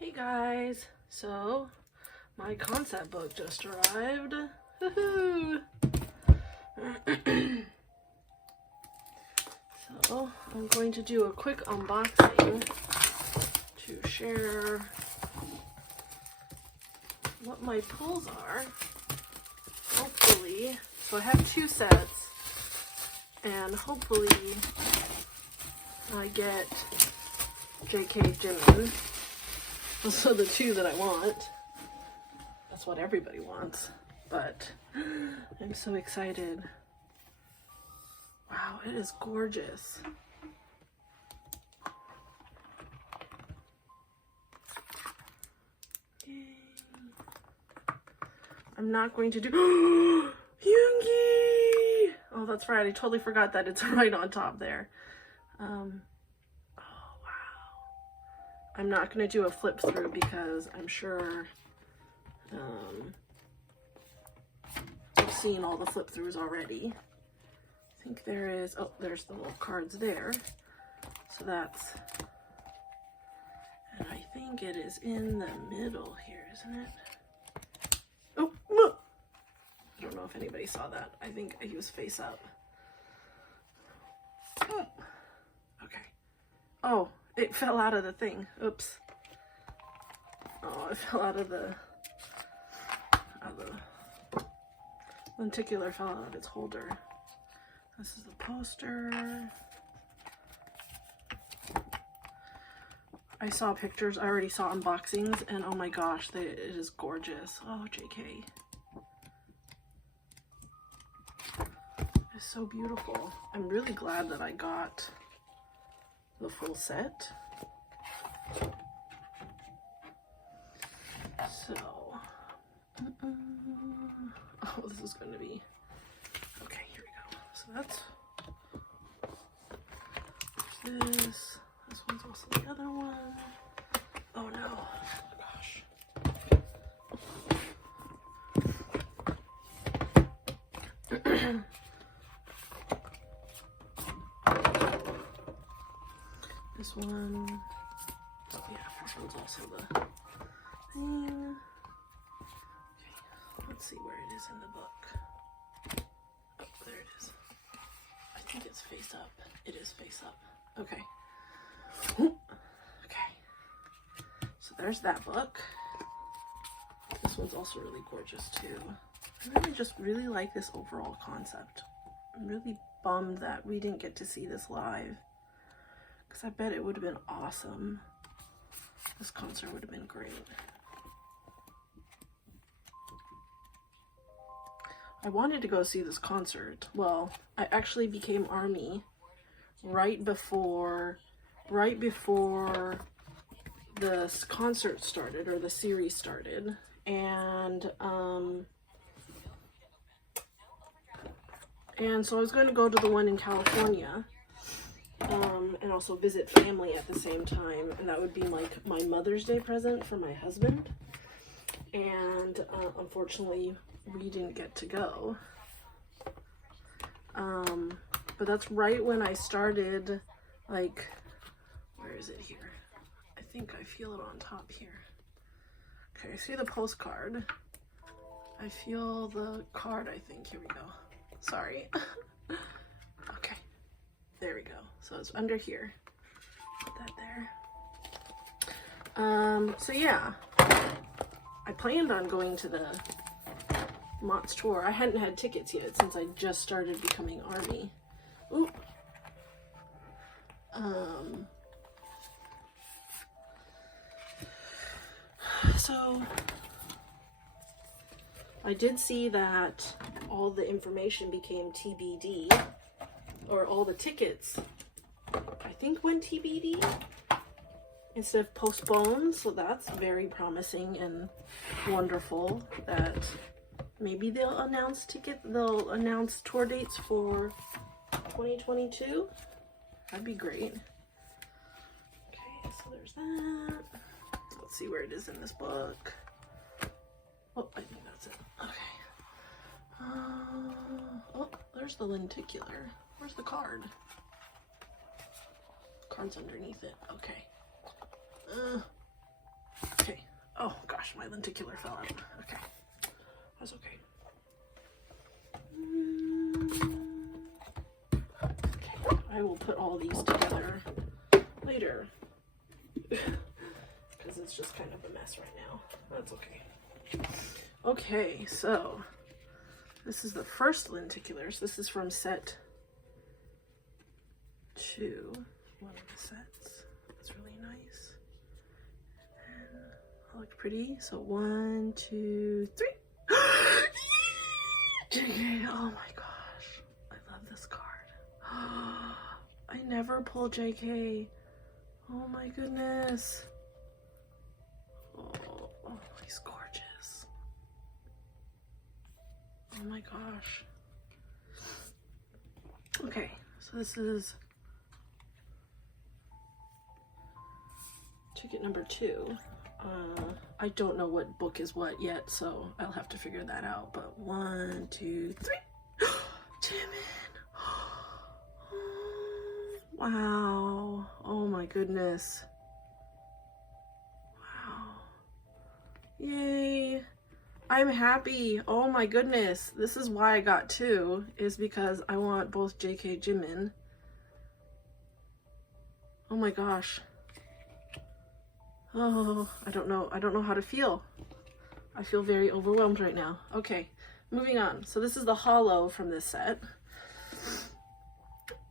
Hey guys, so my concept book just arrived. Woohoo! So I'm going to do a quick unboxing to share what my pulls are. Hopefully, so I have 2 sets, and hopefully I get JK Jimin. Those are the 2 that I want. That's what everybody wants. But I'm so excited. Wow, it is gorgeous. Yay. I'm not going to do Yoongi! Oh, that's right. I totally forgot that it's right on top there. I'm not going to do a flip through because I'm sure I've seen all the flip throughs already. I think there is, oh, there's the little cards there. So that's, and I think it is in the middle here, isn't it? Oh, look! I don't know if anybody saw that. I think he was face up. Oh. Okay. Oh. It fell out of the thing. Oops. Oh, it fell out of the lenticular fell out of its holder. This is the poster. I saw pictures. I already saw unboxings, and oh my gosh, it is gorgeous. Oh, JK. It's so beautiful. I'm really glad that I got the full set. So, oh, this is going to be, okay, here we go. So that's this. This one's also the other one. Oh no, oh gosh. This one, oh yeah, this one's also the thing. Okay, let's see where it is in the book. Oh, there it is. I think it's face up. It is face up. Okay. Okay. So there's that book. This one's also really gorgeous too. I really like this overall concept. I'm really bummed that we didn't get to see this live, because I bet it would have been awesome. This concert would have been great. I wanted to go see this concert. Well, I actually became ARMY right before this concert started, or the series started. And so I was going to go to the one in California. And also visit family at the same time, and that would be like my Mother's Day present for my husband. And unfortunately, we didn't get to go. But that's right when I started, like, where is it here? I think I feel it on top here. Okay, I see the postcard. I feel the card, I think. Here we go. Sorry. Okay. There we go. So it's under here. Put that there. So yeah, I planned on going to the MOTS tour. I hadn't had tickets yet since I just started becoming ARMY. Ooh. So I did see that all the information became TBD. Or all the tickets, I think, went TBD instead of postponed. So that's very promising and wonderful that maybe they'll announce tour dates for 2022. That'd be great. Okay, so there's that. Let's see where it is in this book. Oh, I think that's it. Okay. Oh, there's the lenticular. Where's the card? Card's underneath it. Okay. my lenticular fell out. Okay. That's okay. Okay, I will put all these together later. Because it's just kind of a mess right now. That's okay. Okay, so this is the first lenticulars. This is from set 2. One of the sets. That's really nice. And they look pretty. So 1, 2, 3. JK, oh my gosh. I love this card. I never pull JK. Oh my goodness. Oh, he's gorgeous. Oh my gosh. Okay, so this is ticket number 2. I don't know what book is what yet, so I'll have to figure that out. But 1, 2, 3. Jimin. Wow. Oh my goodness. Wow. Yay. I'm happy. Oh my goodness. This is why I got 2, is because I want both JK Jimin. Oh my gosh. Oh, I don't know how to feel. I feel very overwhelmed right now. Okay, moving on. So this is the holo from this set.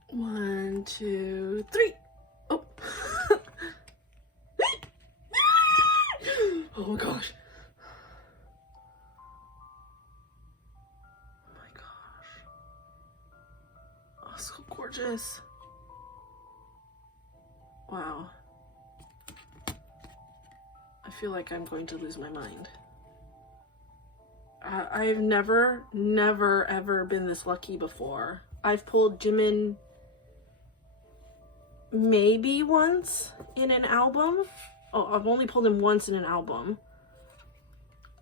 1, 2, 3. Oh. Oh my gosh. Oh my gosh. Oh, so gorgeous. Wow. I feel like I'm going to lose my mind. I've never, ever been this lucky before. I've pulled Jimin maybe once in an album. Oh, I've only pulled him once in an album.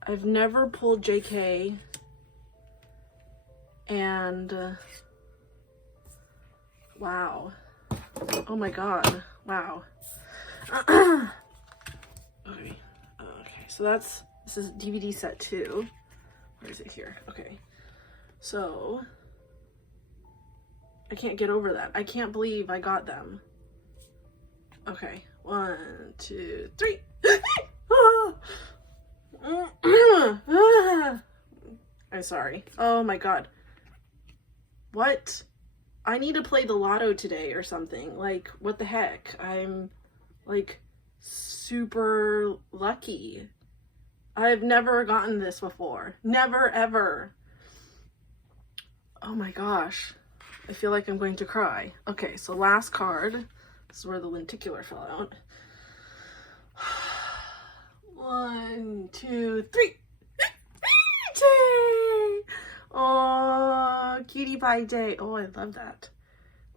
I've never pulled JK. And, wow. Oh my god. Wow. Okay, so this is DVD set 2. Where is it here? Okay, so I can't get over that. I can't believe I got them. Okay, 1, 2, 3. I'm sorry. Oh my god. What? I need to play the lotto today or something. Like, what the heck? I'm like super lucky. I've never gotten this before. Never ever. Oh my gosh. I feel like I'm going to cry. Okay, so last card. This is where the lenticular fell out. 1, 2, 3. Oh, cutie pie day. Oh, I love that.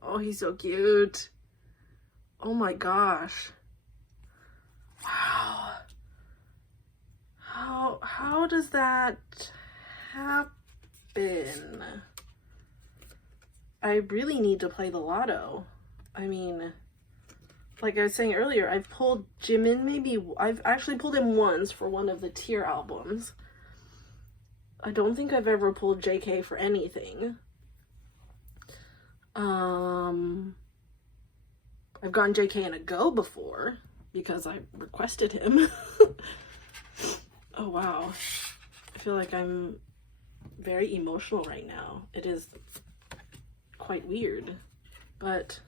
Oh, he's so cute. Oh my gosh. Wow. How does that happen? I really need to play the lotto. I mean, like I was saying earlier, I've pulled Jimin I've actually pulled him once for one of the tier albums. I don't think I've ever pulled JK for anything. I've gotten JK in a go before because I requested him. Oh wow. I feel like I'm very emotional right now. It is quite weird, but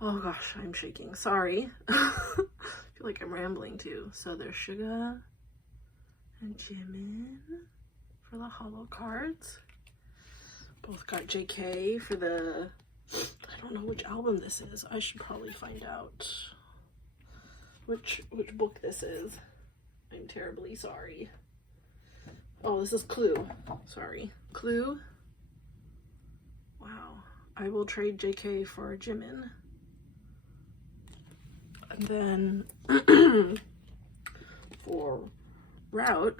oh gosh, I'm shaking. Sorry. I feel like I'm rambling too. So there's Suga and Jimin for the holo cards. Both got JK for the, I don't know which album this is. I should probably find out which book this is. I'm terribly sorry. Oh, this is Clue. Sorry. Clue. Wow. I will trade JK for Jimin. And then for Route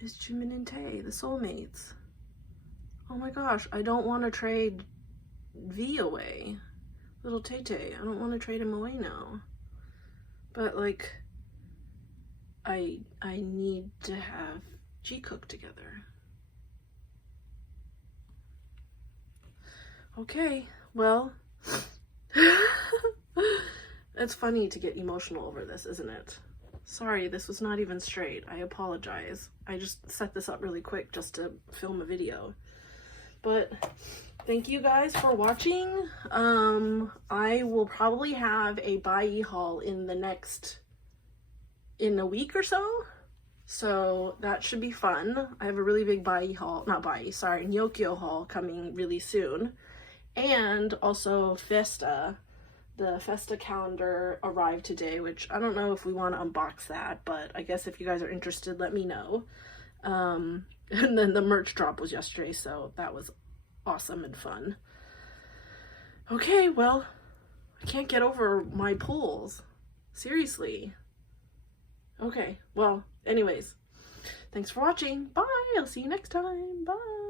is Jimin and Tae, the soulmates. Oh my gosh, I don't want to trade V away. Little Tay Tay. I don't want to trade him away now. But like, I need to have G-Cook together. Okay, well, it's funny to get emotional over this, isn't it? Sorry, this was not even straight. I apologize. I just set this up really quick just to film a video. But thank you guys for watching. I will probably have a Bai haul in a week or so. So that should be fun. I have a really big Nyokyo haul coming really soon. And also Festa. The Festa calendar arrived today, which I don't know if we want to unbox that, but I guess if you guys are interested, let me know. And then the merch drop was yesterday, so that was awesome and fun. Okay, well, I can't get over my pulls. Seriously. Okay, well, anyways, thanks for watching. Bye. I'll see you next time. Bye.